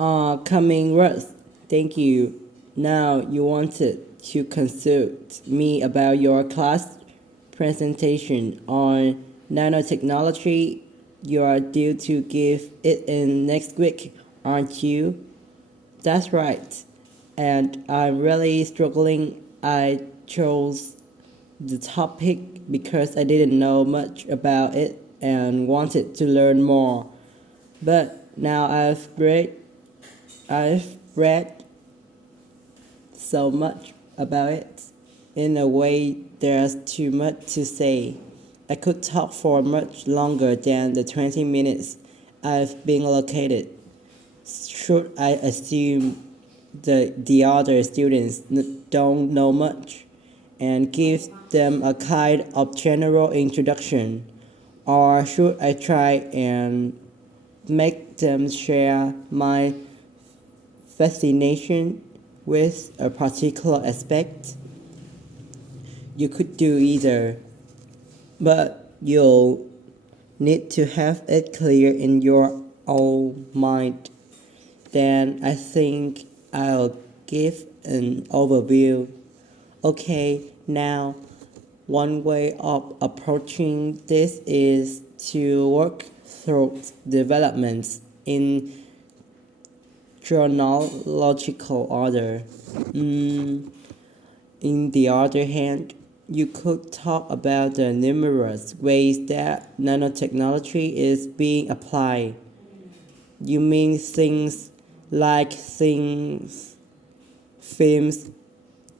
Coming Russ, thank you. Now you wanted to consult me about your class presentation on nanotechnology. You are due to give it in next week, aren't you? That's right. And I'm really struggling. I chose the topic because I didn't know much about it and wanted to learn more. But now I've read so much about it. In a way, there's too much to say. I could talk for much longer than the 20 minutes I've been allocated. Should I assume the other students don't know much and give them a kind of general introduction? Or should I try and make them share my fascination with a particular aspect? You could do either, but you'll need to have it clear in your own mind. Then I think I'll give an overview. Okay, now one way of approaching this is to work through developments in chronological order. In the other hand, you could talk about the numerous ways that nanotechnology is being applied. You mean things like things films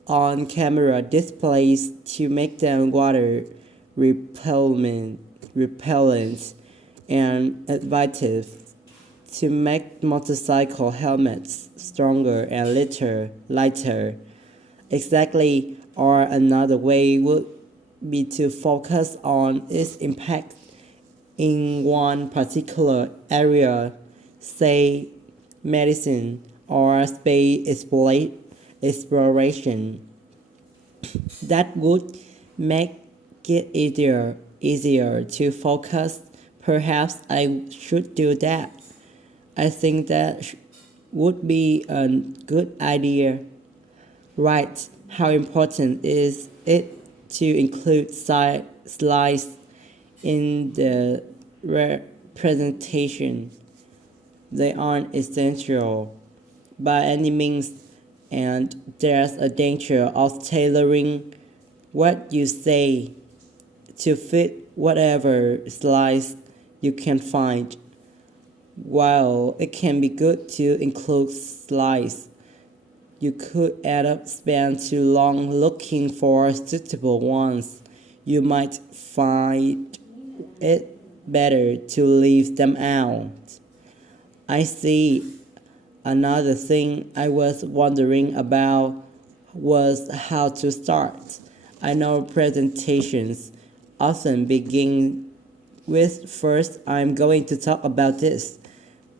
on camera displays to make them water repellent and additive to make motorcycle helmets stronger and lighter. Exactly, or another way would be to focus on its impact in one particular area, say medicine or space exploration. That would make it easier to focus. Perhaps I should do that. I think that would be a good idea. Right, how important is it to include slides in the presentation? They aren't essential by any means, and there's a danger of tailoring what you say to fit whatever slides you can find. While it can be good to include slides, you could end up spend too long looking for suitable ones. You might find it better to leave them out. I see. Another thing I was wondering about was how to start. I know presentations often begin with first I'm going to talk about this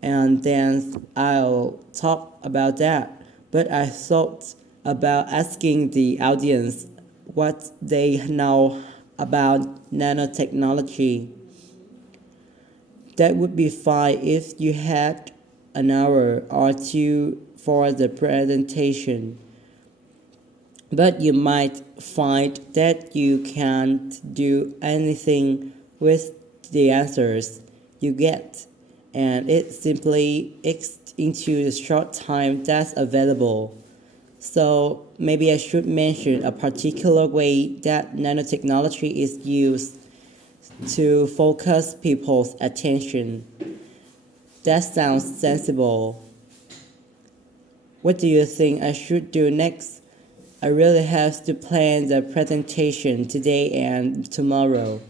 and then I'll talk about that. But I thought about asking the audience what they know about nanotechnology. That would be fine if you had an hour or two for the presentation, but you might find that you can't do anything with the answers you get, and it simply eats into the short time that's available. So maybe I should mention a particular way that nanotechnology is used to focus people's attention. That sounds sensible. What do you think I should do next? I really have to plan the presentation today and tomorrow.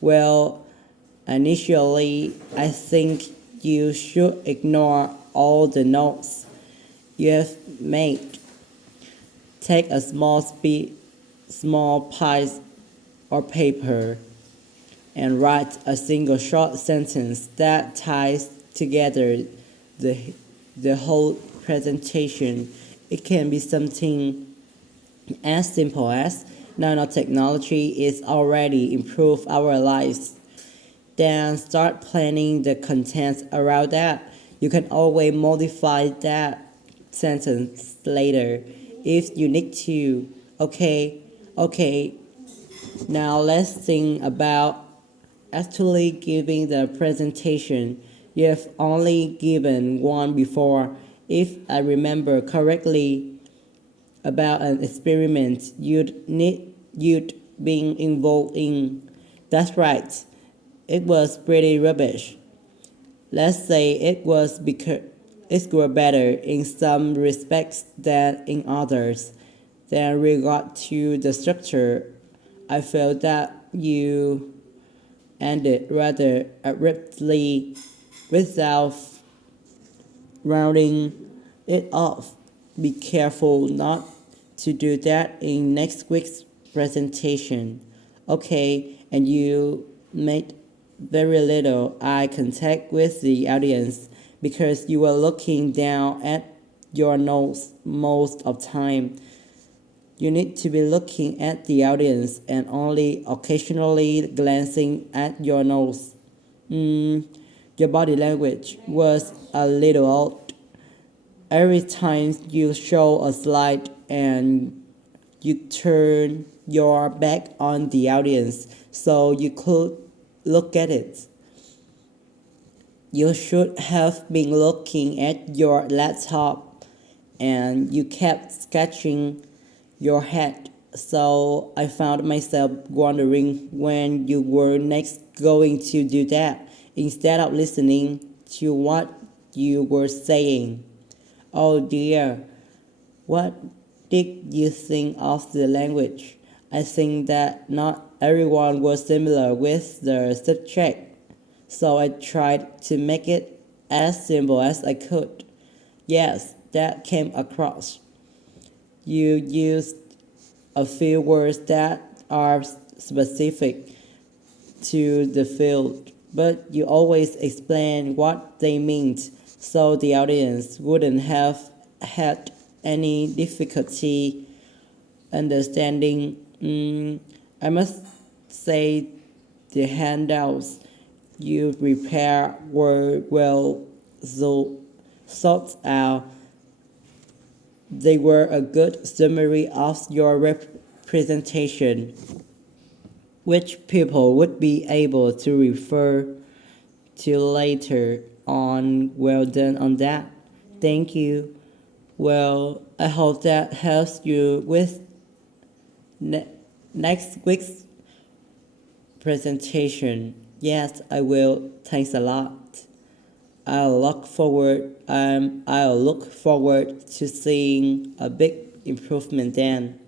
Well, initially, I think you should ignore all the notes you have made. Take a small piece of paper and write a single short sentence that ties together the, the whole presentation. It can be something as simple as nanotechnology is already improved our lives. Then start planning the contents around that. You can always modify that sentence later if you need to. Okay, now let's think about actually giving the presentation. You've only given one before. If I remember correctly, about an experiment you'd been involved in. That's right. It was pretty rubbish. Let's say it was because it were better in some respects than in others. Then regard to the structure, I felt that you ended rather abruptly without rounding it off. Be careful not to do that in next week's presentation. Okay, and you made very little eye contact with the audience because you were looking down at your notes most of the time. You need to be looking at the audience and only occasionally glancing at your notes. Your body language was a little odd. Every time you show a slide and you turn your back on the audience so you could look at it. You should have been looking at your laptop and you kept scratching your head. So I found myself wondering when you were next going to do that instead of listening to what you were saying. Oh dear, what did you think of the language? I think that not everyone was similar with the subject, so I tried to make it as simple as I could. Yes, that came across. You used a few words that are specific to the field, but you always explain what they meant so the audience wouldn't have had any difficulty understanding. I must say the handouts you prepared were well thought out. They were a good summary of your representation, which people would be able to refer to later on. Well done on that. Thank you. Well, I hope that helps you with next week's presentation. Yes, I will. Thanks a lot. I'll look forward to seeing a big improvement then.